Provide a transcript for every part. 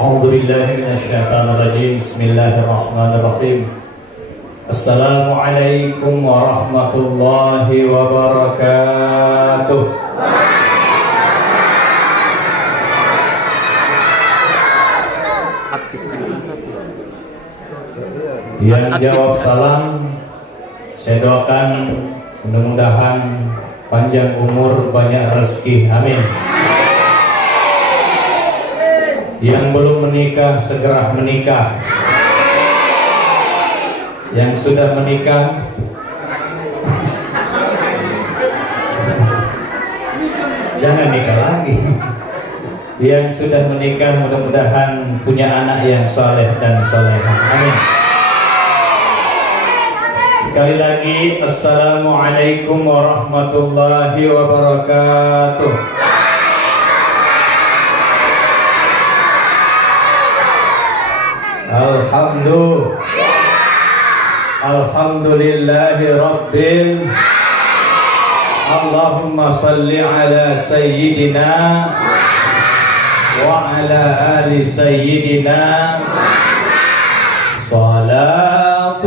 A'udzubillahi minasyaitonirrajim. Bismillahirrahmanirrahim. Assalamualaikum warahmatullahi wabarakatuh. Yang jawab salam, saya doakan mudah-mudahan panjang umur, banyak rezeki, amin. Yang belum menikah segera menikah. Yang sudah menikah jangan nikah lagi. Yang sudah menikah mudah-mudahan punya anak yang saleh dan salehah, amin. Sekali lagi, assalamualaikum warahmatullahi wabarakatuh. Alhamdulillahi Rabbil. Allahumma salli ala Sayyidina wa ala ali Sayyidina. Salatullah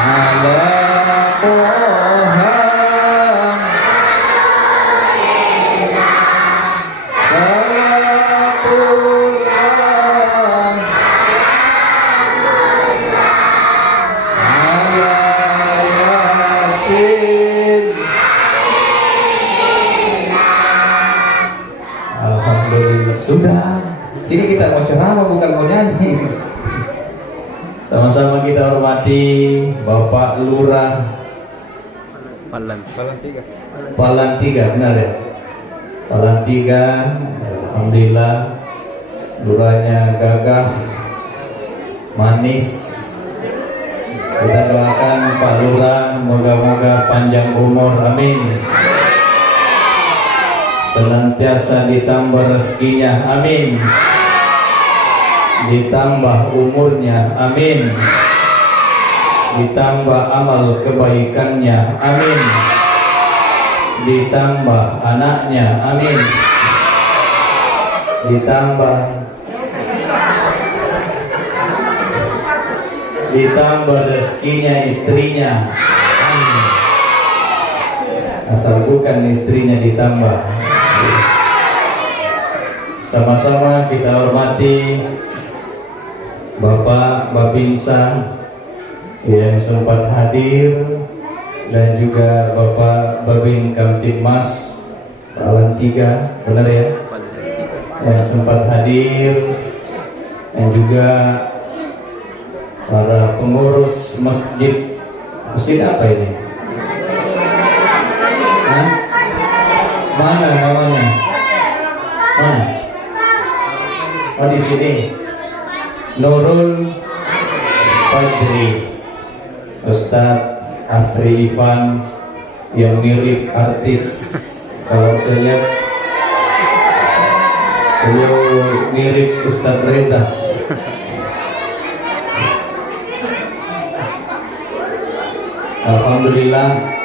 ala sudah, sini kita mau ceramah bukan mau nyanyi. Sama-sama kita hormati Bapak Lurah Palantiga, benar ya? Palantiga, alhamdulillah lurahnya gagah, manis. Kita doakan Pak Lurah moga-moga panjang umur, amin. Senantiasa ditambah rezekinya, amin. Ditambah umurnya, amin. Ditambah amal kebaikannya, amin. Ditambah anaknya, amin. Ditambah rezekinya istrinya, amin. Asal bukan istrinya ditambah. Sama-sama kita hormati Bapak Babinsa yang sempat hadir dan juga Bapak Babin Kamtibmas Palantiga, benar ya, yang sempat hadir, dan juga para pengurus masjid. Masjid apa ini? Hah? Mana namanya? Mana? Oh, di sini Nurul Fajri, Ustadz Asri Ivan yang mirip artis. Kalau saya lihat beliau mirip Ustadz Reza. Alhamdulillah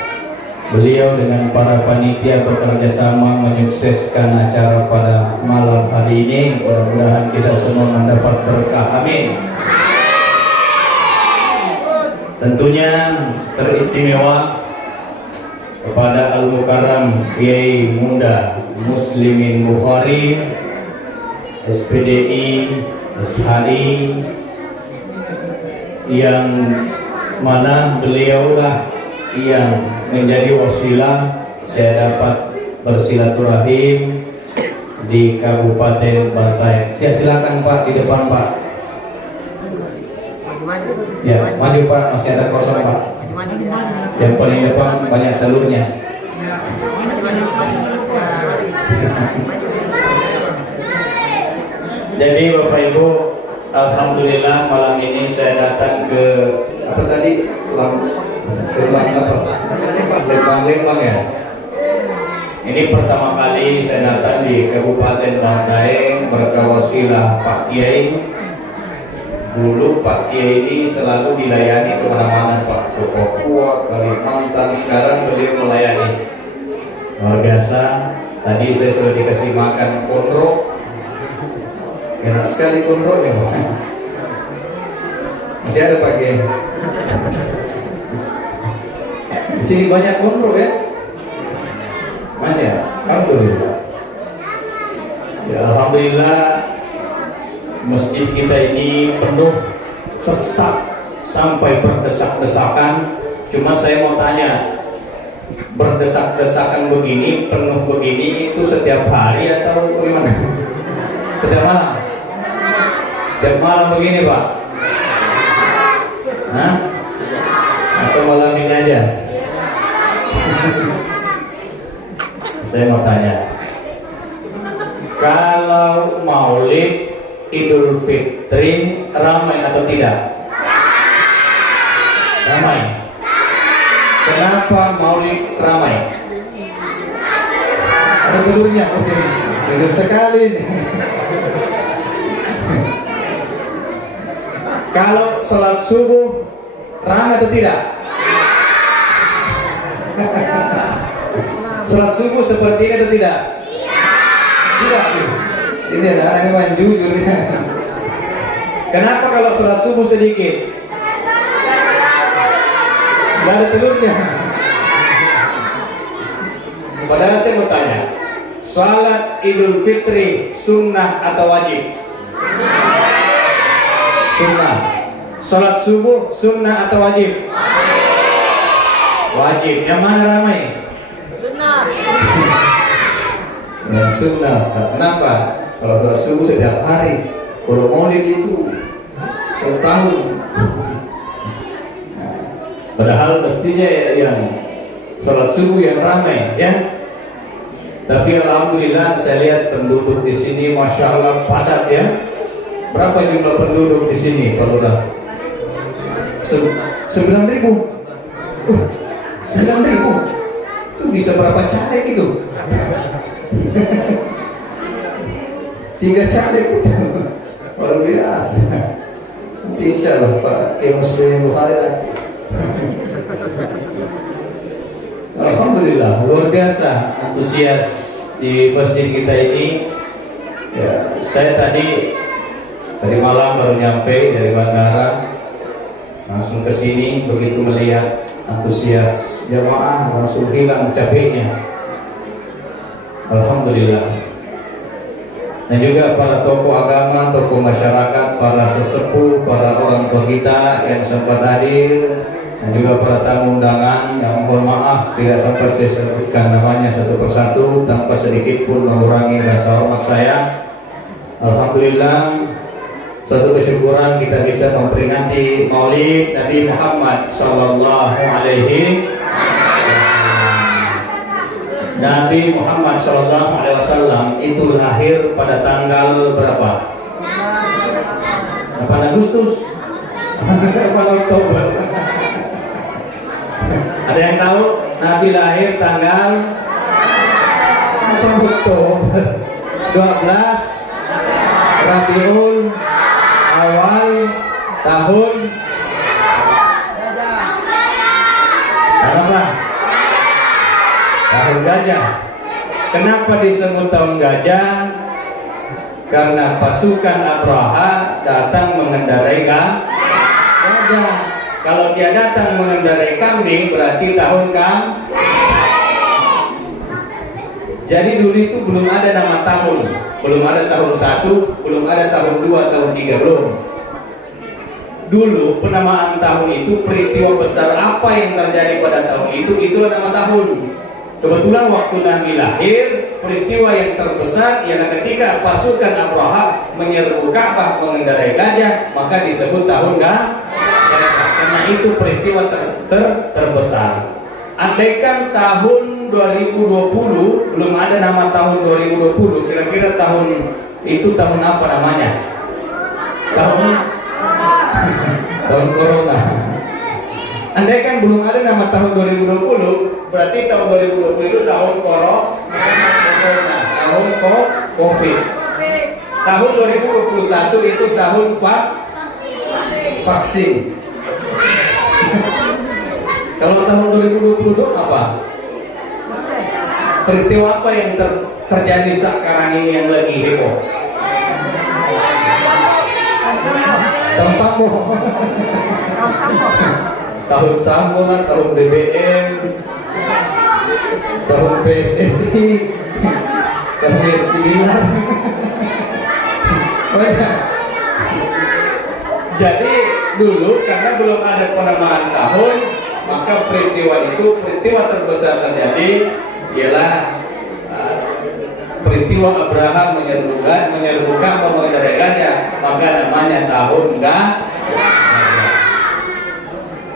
beliau dengan para panitia bekerja sama menyukseskan acara pada malam hari ini. Mudah-mudahan kita semua mendapat berkah, amin. Tentunya teristimewa kepada Al-Mukarram Kiai Muda Muslimin Bukhari, SPDI Ashari, yang mana beliaulah yang menjadi wasilah saya dapat bersilaturahim di Kabupaten Bantaeng. Saya silakan Pak di depan Pak. Ya, maju Pak, masih ada kosong Pak. Yang paling depan banyak telurnya. Jadi Bapak Ibu, alhamdulillah malam ini saya datang ke apa tadi? Lembang ya. Ini pertama kali saya datang di Kabupaten Bantaeng berkawasilah Pak Kiai. Dulu Pak Kiai ini selalu dilayani kemana-mana Pak, ke Papua, Kalimantan. Sekarang beliau melayani. Luar biasa, Tadi saya sudah dikasih makan kondro, enak sekali kondronya. Masih ada pagi. Di sini banyak kondro ya. Banyak. Alhamdulillah. Ya alhamdulillah, masjid kita ini penuh sesak sampai berdesak-desakan. Cuma saya mau tanya, berdesak-desakan begini, penuh begini itu setiap hari atau bagaimana? Setiap malam? Setiap malam begini Pak? Hah? Atau malam ini aja? Saya mau tanya, kalau Maulid Idul Fitri ramai atau tidak? Ramai. Kenapa Maulid ramai? Ada telurnya, oke. Betul sekali nih. Kalau sholat subuh ramai atau tidak? Sholat subuh seperti ini atau tidak? Tidak. Ini ada anak yang jujur ya. Kenapa kalau sholat subuh sedikit? Gak ada telurnya. Padahal saya mau tanya, sholat Idul Fitri sunnah atau wajib? Sunnah. Sholat subuh sunnah atau wajib? Wajib. Yang mana ramai? Sunnah. Sunnah. Kenapa? Kalau sholat subuh setiap hari, kalau Maulid itu setahun. Padahal mestinya yang sholat subuh yang ramai, ya. Tapi alhamdulillah saya lihat penduduk di sini, masya Allah padat ya. Berapa jumlah penduduk di sini? Kalau udah 9.000, 9.000, itu bisa berapa caleg itu? 3 caleg itu, luar biasa. Insya Allah Pak Kiai Muslim Bukhari lagi. Alhamdulillah, luar biasa antusias di masjid kita ini. Ya, saya tadi malam baru nyampe dari bandara, langsung ke sini. Begitu melihat antusias jamaah, langsung hilang capeknya. Alhamdulillah. Dan juga para tokoh agama, tokoh masyarakat, para sesepuh, para orang tua kita yang sempat hadir, dan juga para tamu undangan yang mohon maaf tidak sempat saya sebutkan namanya satu persatu tanpa sedikit pun mengurangi rasa hormat saya. Alhamdulillah, suatu kesyukuran kita bisa memperingati Maulid Nabi Muhammad Sallallahu Alaihi Nabi Muhammad Sallallahu Alaihi Wasallam itu lahir pada tanggal berapa? 8 Agustus, 8 Oktober. Ada yang tahu Nabi lahir tanggal 8 Oktober 12 Rabiul Awal tahun berapa? Tahun gajah. Kenapa disebut tahun gajah? Karena pasukan Abraha datang mengendarai gajah. Kalau dia datang mengendarai kambing berarti tahun Jadi dulu itu belum ada nama tahun, belum ada tahun 1, belum ada tahun 2, tahun 3, belum. Dulu penamaan tahun itu peristiwa besar apa yang terjadi pada tahun itu, itulah nama tahun. Kebetulan waktu Nabi lahir, peristiwa yang terbesar ialah ketika pasukan Abraha menyerbu Ka'bah mengendarai gajah, maka disebut tahun karena itu peristiwa terbesar. Andaikan tahun 2020 belum ada nama tahun 2020, kira-kira tahun itu tahun apa namanya? Tahun Corona. Andaikan belum ada nama tahun 2020, berarti tahun 2020 itu tahun Corona, tahun COVID. Tahun 2021 itu tahun vaksin. Kalau tahun 2020 apa? Peristiwa apa yang terjadi sekarang ini yang lagi heboh? Tahun sambo. Tahun sambo lah, tahun BBM, tahun PSSI, tahun Bilar. Jadi dulu karena belum ada penamaan tahun, maka peristiwa terbesar terjadi ialah peristiwa Abraham menyerbukan pemerintahnya, maka namanya tahun enggak.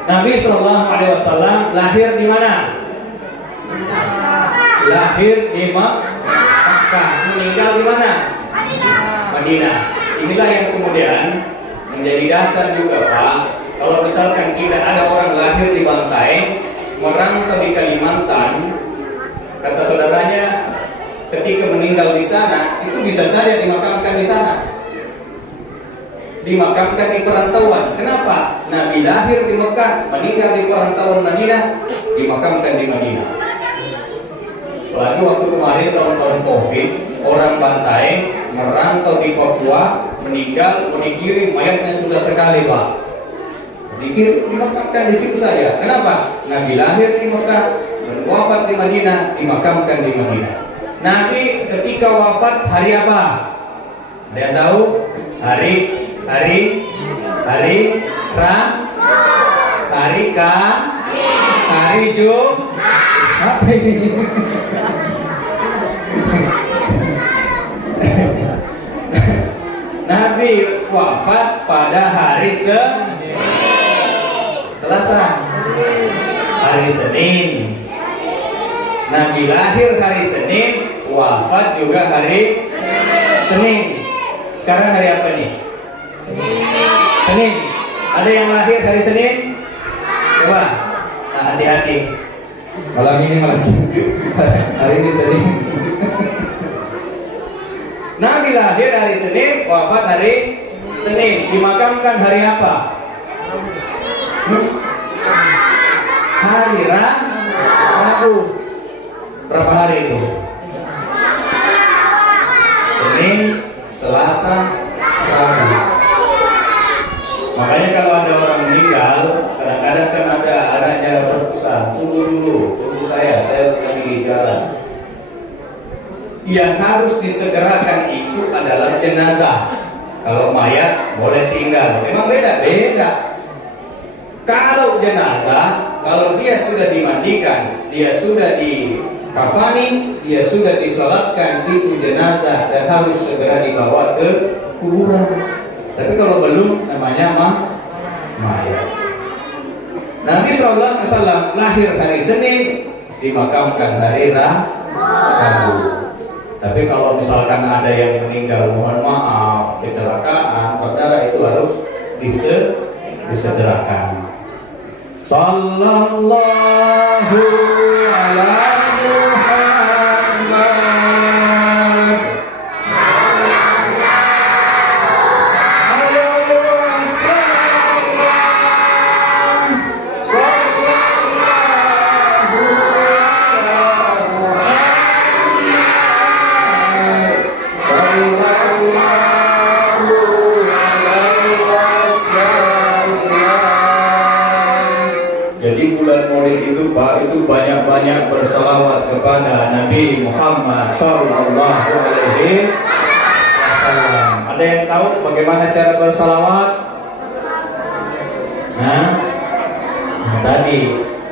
Nabi Shallallahu Alaihi Wasallam lahir di mana? Lahir di Makkah, meninggal di mana? Madinah. Inilah yang kemudian menjadi dasar juga, Pak. Kalau misalkan kita ada orang lahir di Bantaeng, merantau di Kalimantan, kata saudaranya, ketika meninggal di sana, itu bisa saja dimakamkan di sana. Dimakamkan di perantauan. Kenapa? Nabi lahir di Mekah, meninggal di perantauan Madinah, dimakamkan di Madinah. Apalagi waktu kemarin tahun-tahun Covid, orang Bantaeng merantau di Papua, meninggal, mau dikirim, mayatnya susah sekali, Pak. Dimakamkan di situ saja. Kenapa? Nabi lahir di Mekah, wafat di Madinah, dimakamkan di Madinah. Nabi ketika wafat hari apa? Ada yang tahu? Hari Jumat. Apa ini? Nabi wafat pada hari Selasa. Hari Senin. Nabi lahir hari Senin, wafat juga hari Senin. Sekarang hari apa nih? Senin. Ada yang lahir hari Senin? Coba. Nah, hati-hati. Malam ini malam hari ini Senin. Nabi lahir hari Senin, wafat hari Senin. Dimakamkan hari apa? Hari Rabu. Berapa hari itu? Senin, Selasa, Rabu. Makanya kalau ada orang meninggal, kadang-kadang kan ada anaknya berpesan, tunggu saya lagi jalan. Yang harus disegerakan itu adalah jenazah. Kalau mayat boleh tinggal, memang beda. Kalau jenazah, kalau dia sudah dimandikan, dia sudah dikafani, dia sudah disolatkan, itu jenazah dan harus segera dibawa ke kuburan. Tapi kalau belum, namanya mayat. Nabi SAW lahir hari Senin, dimakamkan hari Rabu. Tapi kalau misalkan ada yang meninggal, mohon maaf, kecelakaan, berdarah, itu harus disegerakan. Sallallahu ala Muhammad. Itu banyak-banyak bersalawat kepada Nabi Muhammad Sallallahu Alaihi Wasallam. Ada yang tahu bagaimana cara bersalawat? Nah, tadi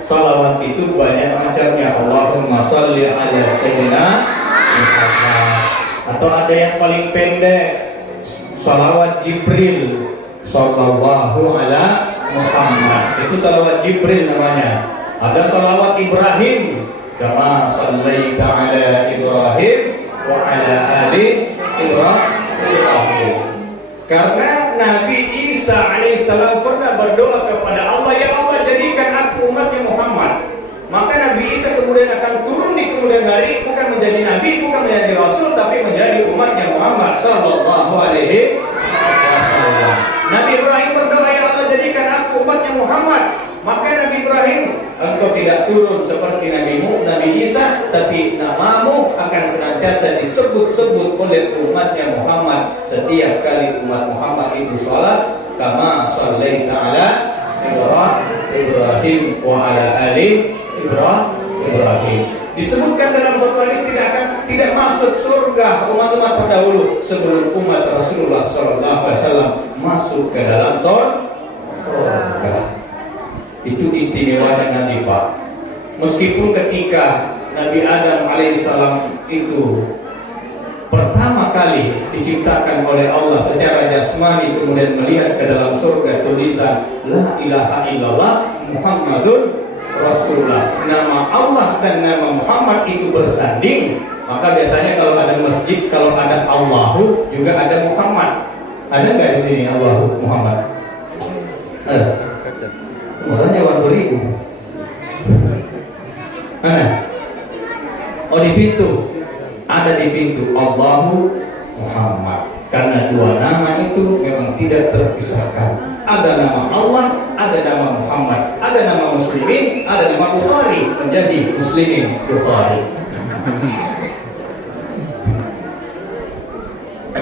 salawat itu banyak macamnya. Allahumma sholli ala sayyidina Muhammad. Atau ada yang paling pendek, salawat Jibril Sallallahu ala Muhammad. Itu salawat Jibril namanya. Ada salawat Ibrahim, kama sallaita ala Ibrahim wa ala ali Ibrahim. Karena Nabi Isa alaihissalam pernah berdoa kepada Allah, ya Allah jadikan aku umatnya Muhammad. Maka Nabi Isa kemudian akan turun di kemudian hari, bukan menjadi nabi, bukan menjadi rasul, tapi menjadi umatnya Muhammad sallallahu alaihi wasallam. Nabi Ibrahim berdoa, ya Allah jadikan aku umatnya Muhammad. Maka Nabi Ibrahim, engkau tidak turun seperti Nabi Nabi Isa, tapi namamu akan senantiasa disebut-sebut oleh umatnya Muhammad setiap kali umat Muhammad itu sholat. Kama shallaita ala Ibrahim wa ala ali Ibrahim. Disebutkan dalam satu hadis tidak masuk surga umat-umat terdahulu sebelum umat Rasulullah SAW masuk ke dalam surga. Itu istimewanya Nabi Pak. Meskipun ketika Nabi Adam alaihissalam itu pertama kali diciptakan oleh Allah secara jasmani, kemudian melihat ke dalam surga tulisan La ilaha illallah Muhammadun Rasulullah, nama Allah dan nama Muhammad itu bersanding, maka biasanya kalau ada masjid, kalau ada Allahu juga ada Muhammad. Ada nggak di sini Allahu Muhammad? Ada. Murahnya 2000. Oh, di pintu. Ada di pintu Allahu Muhammad. Karena dua nama itu memang tidak terpisahkan. Ada nama Allah, ada nama Muhammad, ada nama Muslimin, ada nama Bukhari, menjadi Muslimin Bukhari.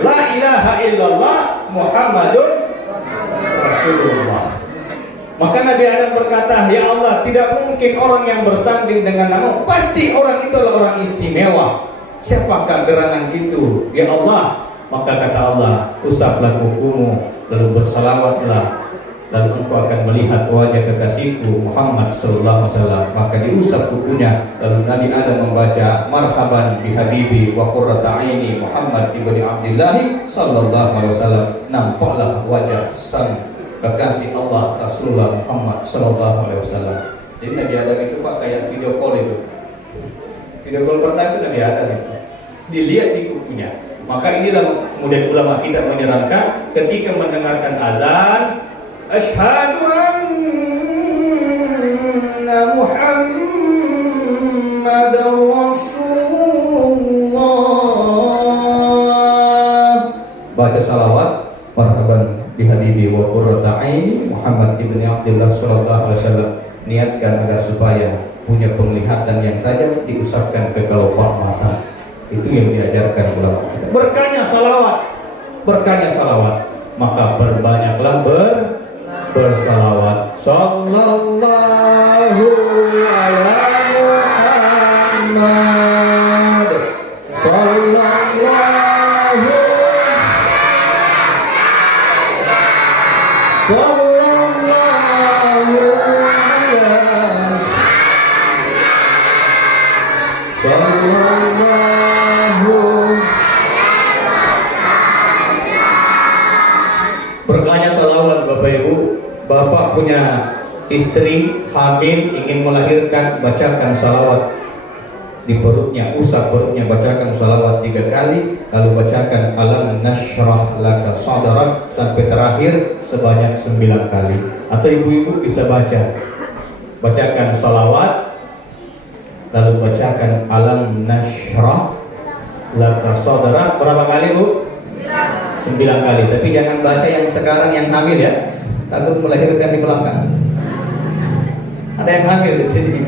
La ilaha illallah Muhammadun Rasulullah. Maka Nabi Adam berkata, ya Allah, tidak mungkin orang yang bersanding dengan nama, pasti orang itu adalah orang istimewa. Siapakah gerangan itu? Ya Allah. Maka kata Allah, usaplah kukumu, lalu bersalawatlah, lalu engkau akan melihat wajah kekasihku Muhammad sallallahu alaihi wasallam. Maka diusap kukunya, lalu Nabi Adam membaca marhaban bi habibi wa qurrata aini Muhammad ibni Abdullah sallallahu alaihi wasallam. Nampaklah wajah sang kekasih Allah Rasulullah Muhammad sallallahu alaihi wasallam. Jadi Nabi Adam itu Pak kayak video call itu. Video call pertama itu Nabi Adam itu. Dilihat di kukunya. Maka inilah kemudian ulama kita menyeramkan ketika mendengarkan azan, asyhadu anna Muhammadar Rasulullah. Baca salawat, marhaban bi habibi wa qurrata aini Muhammad ibni Abdullah sallallahu alaihi wasallam. Niatkan agar supaya punya penglihatan yang tajam, diusapkan ke kelopak mata. Itu yang diajarkan ulama kita. Berkahnya salawat, maka berbanyaklah bersalawat. Sallallahu ala Muhammad. Sallallahu Berkahnya salawat Bapak Ibu. Bapak punya istri hamil ingin melahirkan, bacakan salawat di perutnya, usap perutnya, bacakan salawat 3 kali, lalu bacakan alam nashrah laka sadrak sampai terakhir sebanyak 9 kali. Atau ibu-ibu bisa bacakan salawat, lalu bacakan alam nashrah laka sadrak berapa kali Bu? 9 kali. Tapi jangan baca yang sekarang yang hamil ya, takut melahirkan di belakang. Ada yang hamil di sini.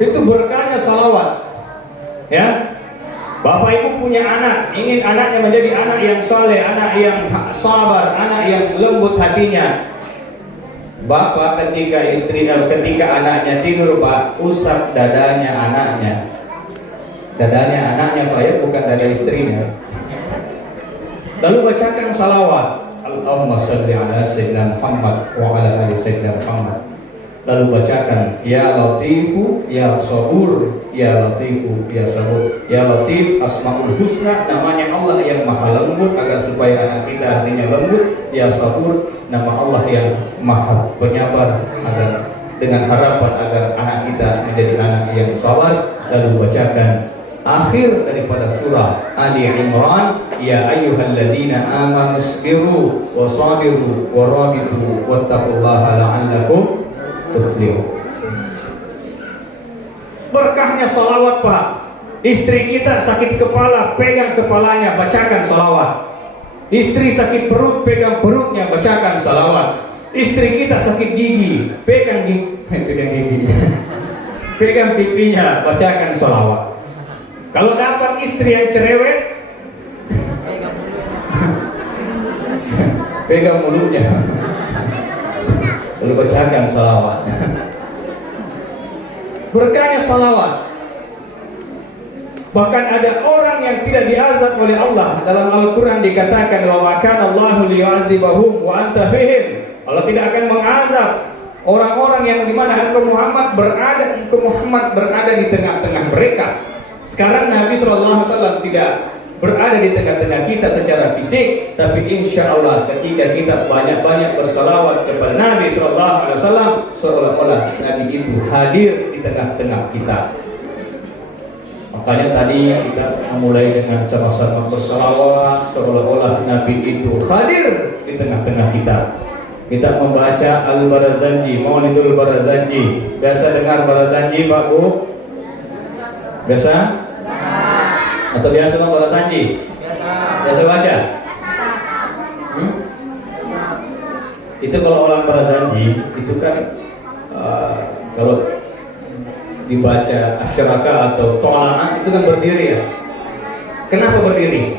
Itu berkahnya salawat. Ya, Bapak Ibu punya anak, ingin anaknya menjadi anak yang soleh, anak yang sabar, anak yang lembut hatinya. Bapak ketika anaknya tidur Pak, usap dadanya anaknya. Dadanya anaknya Pak ya, bukan dada istrinya. Lalu bacakan salawat. Allahumma shalli ala sayyidina Muhammad wa ala ali sayyidina Muhammad. Lalu bacakan ya Latifu ya Sabur, ya Latifu ya Sabur. Ya Latif asmaul husna, namanya Allah yang maha lembut agar supaya anak kita hatinya lembut. Ya Sabur, nama Allah yang maha penyabar agar dengan harapan agar anak kita menjadi anak yang sabar. Lalu bacakan akhir daripada surah Ali Imran, ya ayyuhalladzina amanu sabiru wa sabiru wa rabitu wattaqullaha la'allakum tuflihun. Berkahnya salawat Pak. Istri kita sakit kepala, pegang kepalanya, bacakan salawat. Istri sakit perut, pegang perutnya, bacakan salawat. Istri kita sakit gigi, pegang gigi. pegang pipinya, bacakan sholawat. Kalau dapat istri yang cerewet, pegang mulutnya, lalu bacakan sholawat. Berkahnya sholawat. Bahkan ada orang yang tidak diazab oleh Allah. Dalam Al-Quran dikatakan, wa ma kana Allahu liyu'adzibahum wa anta fihim. Allah tidak akan mengazab orang-orang yang dimana engkau Muhammad berada di tengah-tengah mereka. Sekarang Nabi SAW tidak berada di tengah-tengah kita secara fisik, tapi insya Allah ketika kita banyak-banyak bersalawat kepada Nabi SAW, seolah-olah Nabi itu hadir di tengah-tengah kita. Makanya tadi kita memulai dengan sama-sama bersalawat, seolah-olah Nabi itu hadir di tengah-tengah kita. Kita membaca Al-Barazanji, Maulidul Barazanji. Biasa dengar Barazanji, Pak Bu? Biasa? Atau biasa nonton Barazanji? Biasa baca? Itu kalau orang Barazanji, itu kan kalau dibaca asyaraka atau tolana itu kan berdiri ya. Kenapa berdiri?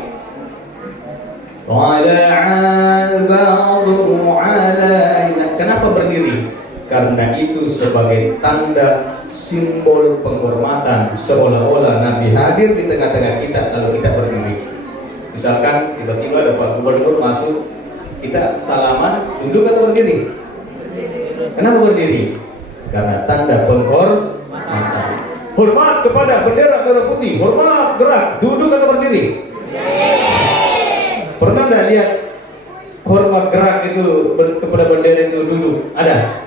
Kenapa berdiri? Karena itu sebagai tanda simbol penghormatan, seolah-olah Nabi hadir di tengah-tengah kita kalau kita berdiri. Misalkan tiba-tiba ada Pak Gubernur masuk, kita salaman, duduk atau berdiri? Kenapa berdiri? Karena tanda penghormatan. Hormat kepada bendera merah putih, hormat gerak, duduk atau berdiri? Pernah nggak lihat hormat gerak itu kepada bendera itu duduk? Ada?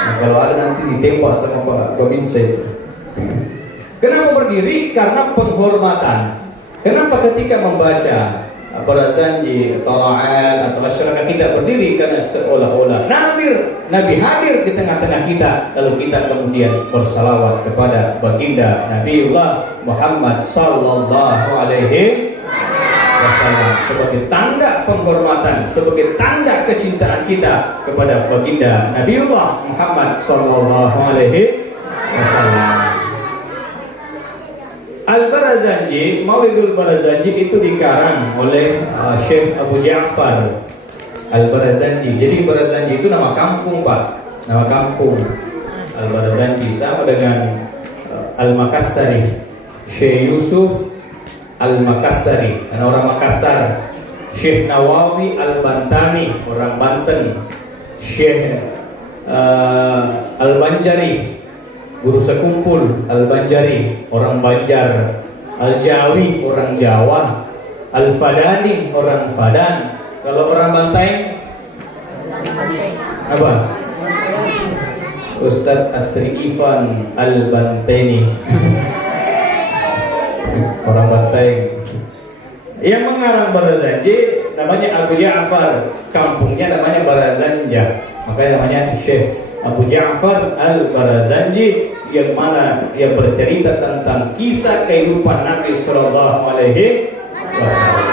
Nah, kalau ada nanti ditembak sama Pak Babinsa itu. Kenapa berdiri? Karena penghormatan. Kenapa ketika membaca Barazanji, Tola'al atau masyarakat kita berdiri? Karena seolah-olah Nabi hadir di tengah-tengah kita, lalu kita kemudian bersalawat kepada baginda Nabiullah Muhammad sallallahu alaihi wasallam sebagai tanda penghormatan, sebagai tanda kecintaan kita kepada baginda Nabiullah Muhammad sallallahu alaihi wasallam. Al-Barazanji, Maulidul Barazanji itu dikarang oleh Syekh Abu Ja'far Al-Barazanji. Jadi Barazanji itu nama kampung, Pak. Nama kampung. Al-Barazanji sama dengan Al-Makassari. Syekh Yusuf Al-Makassari, karena orang Makassar. Syekh Nawawi Al-Bantani, orang Banten. Syekh Al-Banjari, guru sekumpul. Al-Banjari, orang Banjar. Al-Jawi, orang Jawa. Al-Fadani, orang Fadan. Kalau orang Bantai apa? Ustadz Asri Ivan Al-Banteni. Orang Bantai. Yang mengarang Barazanji namanya Abu Ja'far, kampungnya namanya Barazanja. Makanya namanya Syekh Abu Ja'far Al-Barazanji, yang mana yang bercerita tentang kisah kehidupan Nabi Sallallahu Alaihi Wasallam.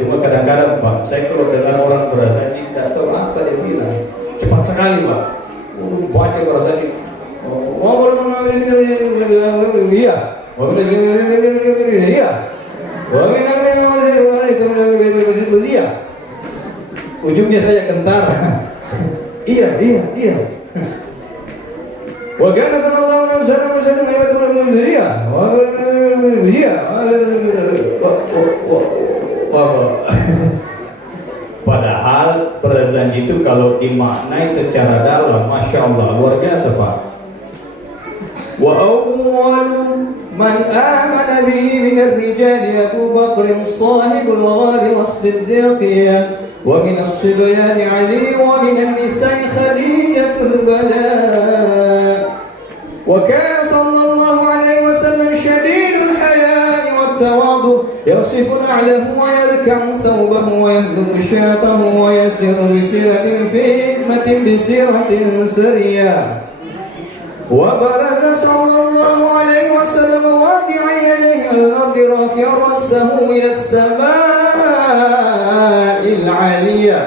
Cuma kadang-kadang Pak, saya kalau dengar orang Barazanji tidak tahu apa dia bilang. Cepat sekali Pak. Baca Barazanji. Iya. Iya. Ujungnya saya gentar. Iya. Wa kana sallallahu alaihi wasallam iya. Padahal Barazanji itu kalau dimaknai secara dalam, masya Allah, luar biasa Pak. Wa awwalu man amana bihi min ar-rijali Abu Bakr sahibul ghari was-siddiqiyah, wa min as-sibyan Ali, wa min an-nisa'i Khadijatul Bala. Wa kana sallallahu alaihi wasallam shadidul haya'i wat-tawadhu, yasifu na'lahu wa yarka'u thawbahu wa yahdhu shatahu wa yasiru bi siratin fi hikmatin bi siratin sariyah. وبرز صلى الله عليه وسلم واضعا يديه على الأرض رافعا رأسه إلى السماء العالية.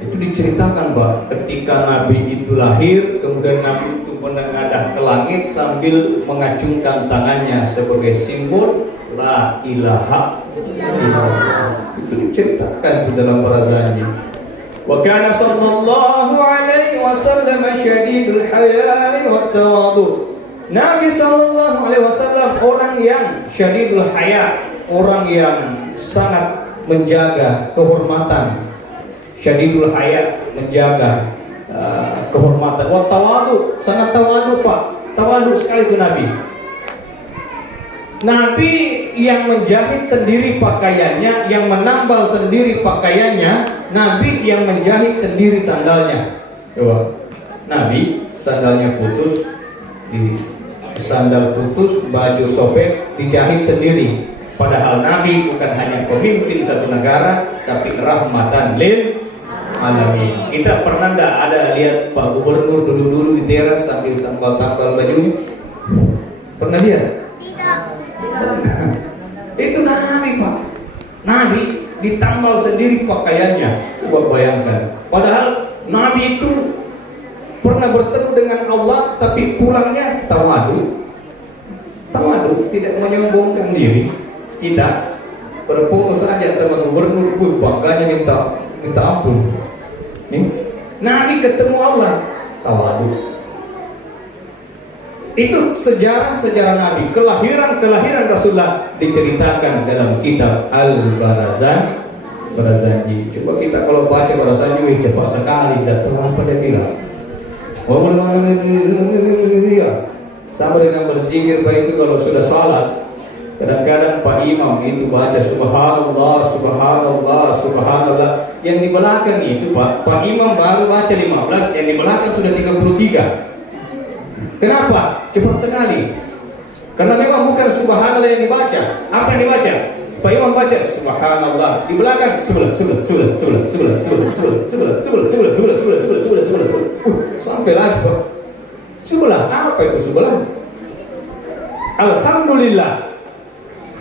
Itu diceritakan Pak, ketika Nabi itu lahir, kemudian Nabi itu menengadahkan memandang ke langit sambil mengacungkan tangannya sebagai simbol la ilaha illallah. Itu diceritakan di dalam barazannya. Wa kana sallallahu alaihi wasallam syadidul haya'i wa tawadhu. Nabi sallallahu alaihi wasallam orang yang syadidul haya, orang yang sangat menjaga kehormatan. Syadidul haya, menjaga kehormatan. Wa tawadhu, sangat tawadhu Pak. Tawadhu sekali itu Nabi. Nabi yang menjahit sendiri pakaiannya, yang menambal sendiri pakaiannya, Nabi yang menjahit sendiri sandalnya. Coba, Nabi sandalnya putus, sandal putus, baju sobek, dijahit sendiri. Padahal Nabi bukan hanya pemimpin satu negara, tapi rahmatan lil alamin. Kita pernah enggak ada lihat Pak Gubernur duduk-duduk di teras sambil tambal-tambal bajunya? Pernah lihat? Itu Nabi Pak. Nabi ditambal sendiri pakaiannya. Coba bayangkan. Padahal Nabi itu pernah bertemu dengan Allah, tapi pulangnya tawadu. Tawadu, tidak menyombongkan diri. Kita berfoto saja sama gubernur pun bangganya minta ampun. Nih, Nabi ketemu Allah, tawadu. Itu sejarah-sejarah Nabi, kelahiran Rasulullah diceritakan dalam kitab Al-Barazanji. Coba kita kalau baca Barazanji, cepat sekali, tidak tahu apa dia bilang. Sama dengan berzikir Pak itu kalau sudah salat. Kadang-kadang Pak Imam itu baca subhanallah, subhanallah, subhanallah. Yang di belakang itu Pak Imam baru baca 15, yang di belakang sudah 33. Kenapa? Cepat sekali. Karena memang bukan subhanallah yang dibaca. Apa yang dibaca? Pak Imam baca subhanallah, di belakang sebelah. Sampai lagi Pak. Sebelah, apa itu sebelah? Alhamdulillah.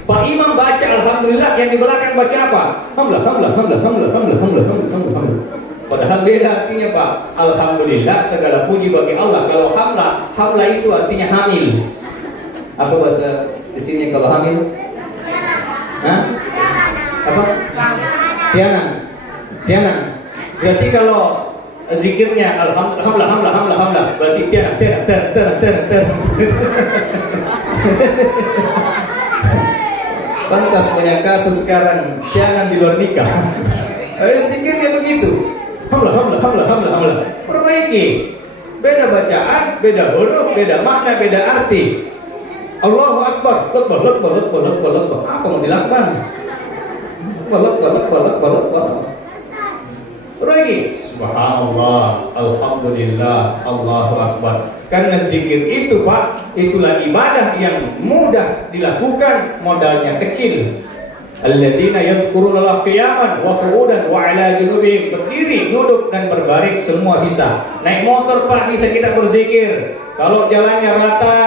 Pak Imam baca alhamdulillah, yang di belakang baca apa? Hamlah. Padahal beda artinya Pak. Alhamdulillah, segala puji bagi Allah. Kalau hamlah itu artinya hamil. Apa bahasa di sini kalau hamil? Hah? Apa? Tiana. Berarti kalau zikirnya hamlah. Berarti tiana. Pantas banyak kasus sekarang jangan di luar nikah. Zikirnya begitu. Hamlah. Perbaiki. Beda bacaan, beda huruf, beda makna, beda arti. Allahu Akbar. Apa mau dilakban? Perbaiki. Subhanallah, alhamdulillah, Allahu Akbar. Karena zikir itu Pak, itulah ibadah yang mudah dilakukan, modalnya kecil. Alladzina yadhkuruna Allah qiyaman wa qu'udan wa 'ala junubihim, berdiri, duduk dan berbaring semua bisa. Naik motor Pak bisa kita berzikir. Kalau jalannya rata,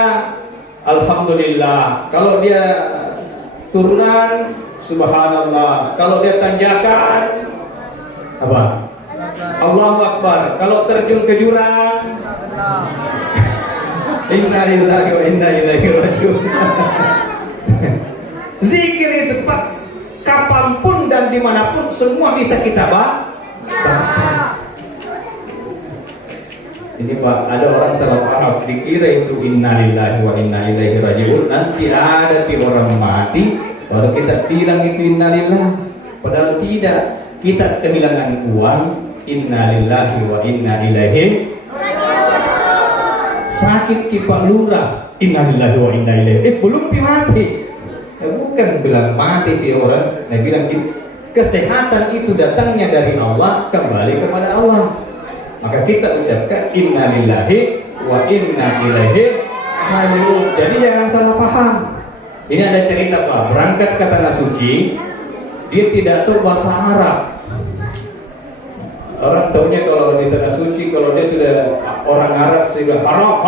alhamdulillah. Kalau dia turunan, subhanallah. Kalau dia tanjakan, apa? Allahu Akbar. Kalau terjun ke jurang, inna lillahi wa inna ilaihi raji'un. Zikir itu Pak, kapanpun dan dimanapun semua bisa kita baca. Ini Pak, ada orang salah paham, dikira itu innalillahi wa inna ilaihi raji'un. Nanti ada orang mati baru kita bilang itu innalillah. Padahal tidak, kita kehilangan uang, innalillahi wa inna ilaihi. Sakit kipak lurah, innalillahi wa inna ilaihi. Belum mati. Bukan bilang mati di orang, dia bilang kesehatan itu datangnya dari Allah, kembali kepada Allah. Maka kita ucapkan innalillahi wa inna ilaihi raji'un. Jadi jangan salah paham. Ini ada cerita Pak, berangkat ke tanah suci, dia tidak tahu bahasa Arab. Orang tahunya kalau di tanah suci, kalau dia sudah orang Arab sudah haram,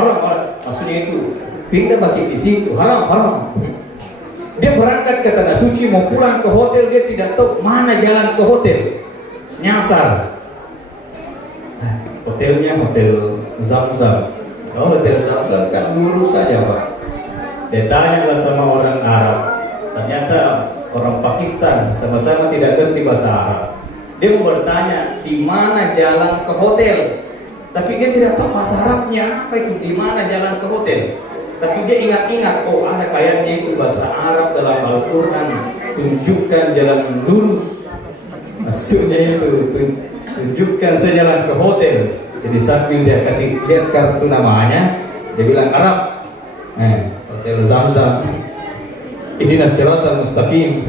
maksudnya itu pindah bagi di situ, haram. Dia berangkat ke tanah suci, mau pulang ke hotel, dia tidak tahu mana jalan ke hotel. Nyasar. Hotelnya hotel Zamzam. Oh, Hotel Zam-Zam kan lurus saja Pak. Dia tanyalah sama orang Arab. Ternyata orang Pakistan sama-sama tidak ngerti bahasa Arab. Dia mau bertanya di mana jalan ke hotel, tapi dia tidak tahu bahasa Arabnya apa itu di mana jalan ke hotel. Tapi dia ingat-ingat, oh ada kayaknya itu bahasa Arab dalam Al-Quran, tunjukkan jalan lurus. Maksudnya itu tunjukkan saya jalan ke hotel. Jadi sambil dia kasih lihat kartu namanya, dia bilang Arab, Hotel Zam-Zam. Ihdinas siratal mustaqim.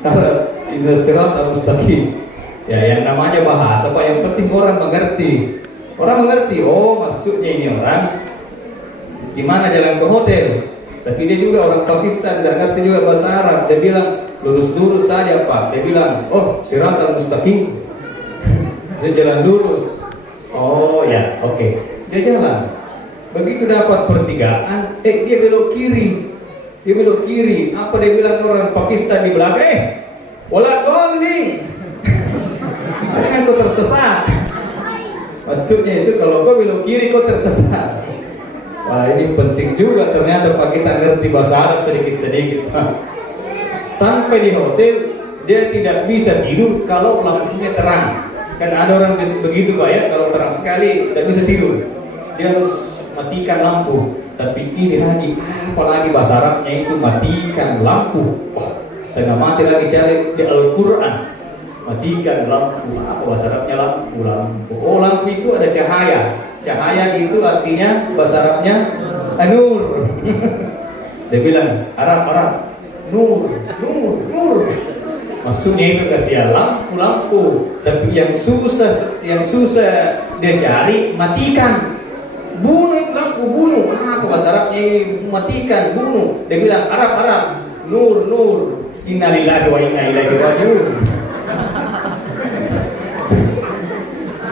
Arab, ihdinas siratal mustaqim. Ya, yang namanya bahasa, Pak, yang penting orang mengerti. Orang mengerti, oh maksudnya ini orang gimana jalan ke hotel. Tapi dia juga orang Pakistan, nggak ngerti juga bahasa Arab. Dia bilang lurus-lurus saja Pak. Dia bilang, oh siratal mustaqim. Dia jalan lurus. Oh ya, oke. Dia jalan. Begitu dapat pertigaan, dia belok kiri. Dia belok kiri. Apa dia bilang orang Pakistan di belakang? Wala dolling. Jangan kau tersesat. Maksudnya itu kalau kau belok kiri kau tersesat. Wah, ini penting juga ternyata Pak kita ngerti bahasa Arab sedikit-sedikit Pak. Sampai di hotel dia tidak bisa tidur kalau lampunya terang. Kan ada orang begitu Pak ya, kalau terang sekali tidak bisa tidur. Dia harus matikan lampu. Tapi ini lagi, apalagi bahasa Arabnya itu matikan lampu. Oh, setengah mati lagi cari di Al-Quran. Matikan lampu. Apa bahasa Arabnya lampu? Oh, lampu itu ada cahaya. Cahaya itu artinya bahasa Arabnya nur. Dia bilang Arab, nur. Maksudnya itu kasih lampu. Tapi yang susah dia cari matikan. Bunuh itu lampu, bunuh. Apa bahasa Arabnya ini matikan, bunuh. Dia bilang Arab, nur. Innalillahi wa inna ilaihi raji'un.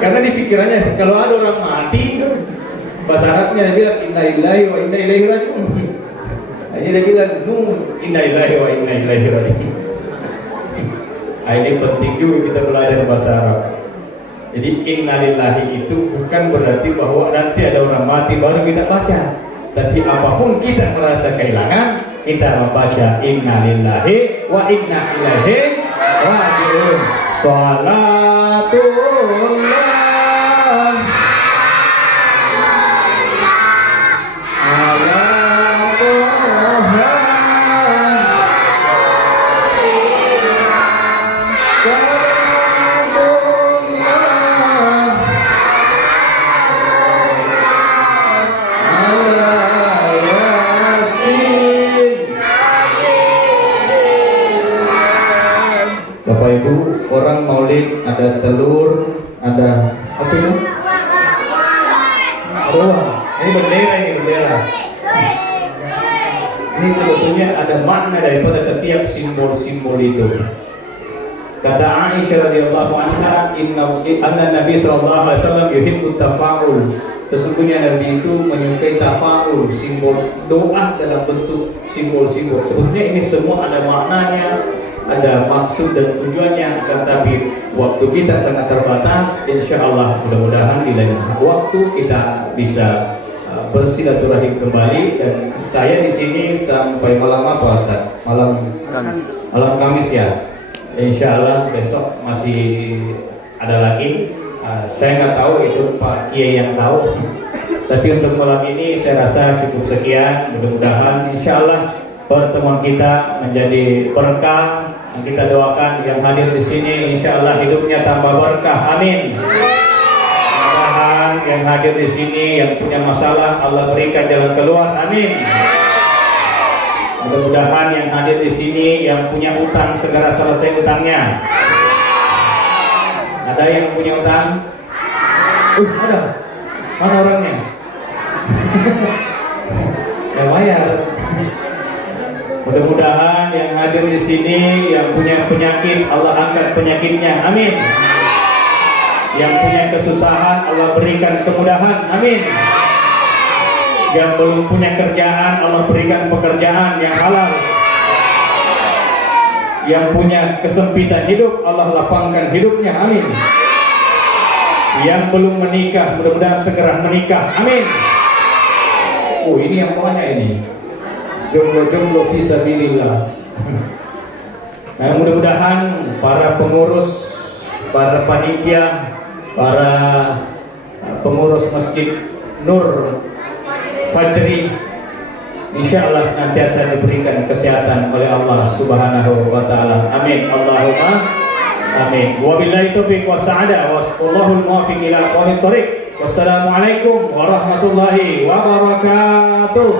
Karena di pikirannya kalau ada orang mati, bahasa Arabnya dia bilang innalillahi wa inna ilaihi raji'un. Hanya dia bilang nur, innalillahi wa inna ilaihi raji'un. Ini penting juga kita belajar bahasa Arab. Jadi innalillahi itu bukan berarti bahwa nanti ada orang mati baru kita baca. Tapi apapun kita merasa kehilangan, kita membaca innalillahi wa inna ilaihi raji'un. Salatullah Bapak Ibu, orang maulid ada telur, ada apa itu? Arwah. Ini bendera. Ini sebetulnya ada makna daripada setiap simbol-simbol itu. Kata Aisyah radhiyallahu anha, anna Nabi sallallahu alaihi wasallam yuhibbu tafa'ul. Sesungguhnya Nabi itu menyukai tafa'ul, simbol doa dalam bentuk simbol-simbol. Sebetulnya ini semua ada maknanya, ada maksud dan tujuannya, tetapi waktu kita sangat terbatas. Insya Allah mudah-mudahan di lain waktu kita bisa bersilaturahim kembali. Dan saya di sini sampai malam apa Ustaz? Malam Kamis ya. Insya Allah besok masih ada lagi. Saya nggak tahu itu Pak Kiai yang tahu. Tapi untuk malam ini saya rasa cukup sekian. Mudah-mudahan Insya Allah pertemuan kita menjadi berkah. Kita doakan yang hadir di sini Insya Allah hidupnya tambah berkah. Amin. Mudah-mudahan yang hadir di sini yang punya masalah Allah berikan jalan keluar. Amin. Mudah-mudahan yang hadir di sini yang punya utang segera selesai utangnya. Ada yang punya utang? Ada. Mana orangnya? Yang bayar. Mudah-mudahan yang hadir di sini yang punya penyakit Allah angkat penyakitnya. Amin. Yang punya kesusahan Allah berikan kemudahan. Amin. Yang belum punya kerjaan Allah berikan pekerjaan yang halal. Yang punya kesempitan hidup Allah lapangkan hidupnya. Amin. Yang belum menikah mudah-mudahan segera menikah. Amin. Oh, ini yang banyak ini. Jomblo-jomblo fisabilillah. Nah, mudah-mudahan para pengurus, para panitia, para pengurus Masjid Nur Fajri, insya Allah senantiasa diberikan kesehatan oleh Allah Subhanahu wa Ta'ala. Amin. Allahumma amin. Wabillahi taufiq wassaada wallahul muwaffiq ila aqwamit thoriq. Wassalamualaikum warahmatullahi wabarakatuh.